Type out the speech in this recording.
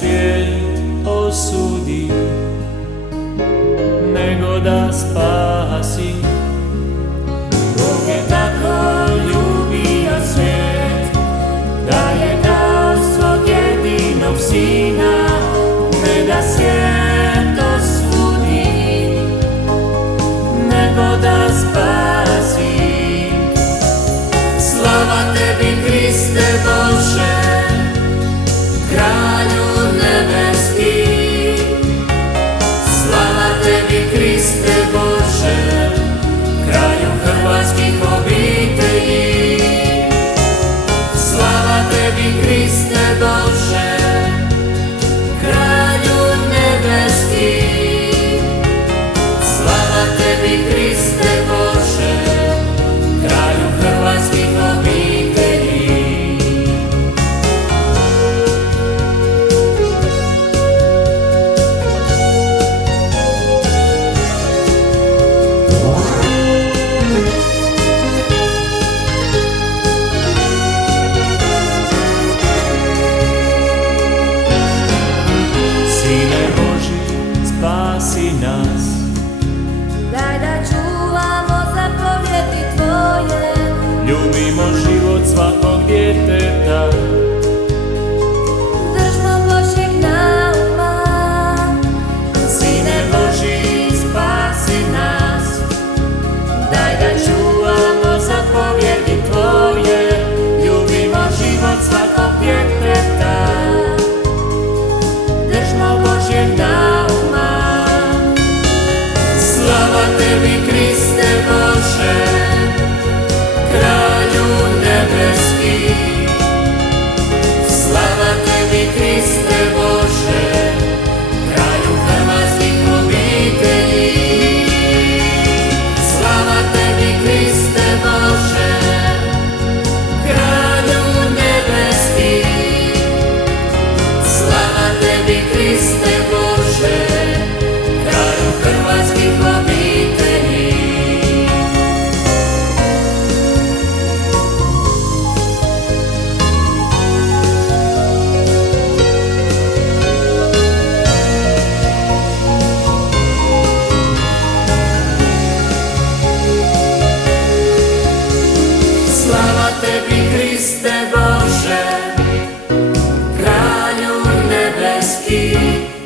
svijet osudi, nego da spasi. Bog je tako ljubio svijet, da je dao svog jedinog Sina, ne da svijet osudi, nego da spasi. Slava tebi, Kriste Bože, Kralju nebeski. Slava tebi, Kriste Bože, Kralju hrvatskih obitelji. Slava tebi, Kriste Bože, Kralju nebeski. Slava tebi, Kriste Bože, Kralju hrvatskih obitelji. Sine Boži, spasi nas. Daj da čuvamo zapovjedi Tvoje, Ljubimo život svakog djeteta. držmo Božjeg nauma. Sine Boži, spasi nas. Daj da čuvamo zapovjedi Tvoje. Ljubimo život svakog djeteta. Držmo Božjeg nauma. Slava tebi, Kriste Bože, Kralju nebeski. Slava tebi, Kriste Bože, Kralju hrvatskih obitelji. Slava tebi, Kriste Bože, Kralju nebeski. Slava tebi, Kriste Bože, Kralju hrvatskih obitelji. Slava tebi, Kriste Bože, Kralju nebeski.